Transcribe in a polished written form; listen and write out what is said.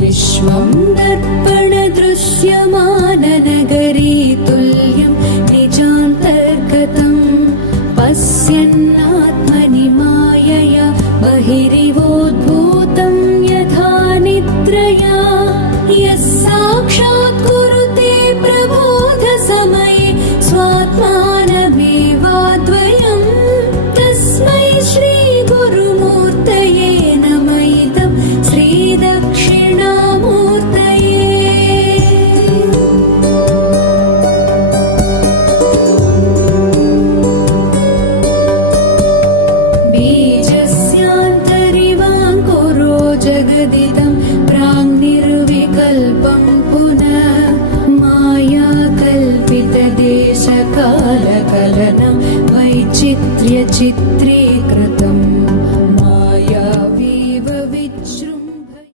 विश्वं दर्पणदृश्यमाननगरी तुल्यं निजान्तर्गतं पश्यन्नात्मनि मायया बहिरिवोद्भूतं यथा निद्रया यः साक्षात् कुरुते प्रबोधसमये स्वात्मानमेवाद्वयं तस्मै श्रीगुरुमूर्तये नमैतं श्रीदक्षिणामूर्तये। बीजस्यान्तरिवाङ्कुरो जगदिदं प्राङ्निर्विकल्पं पुनः माया कल्पितदेशकालकलनं वैचित्र्यचित्रीकृतं मायावीव विजृम्भ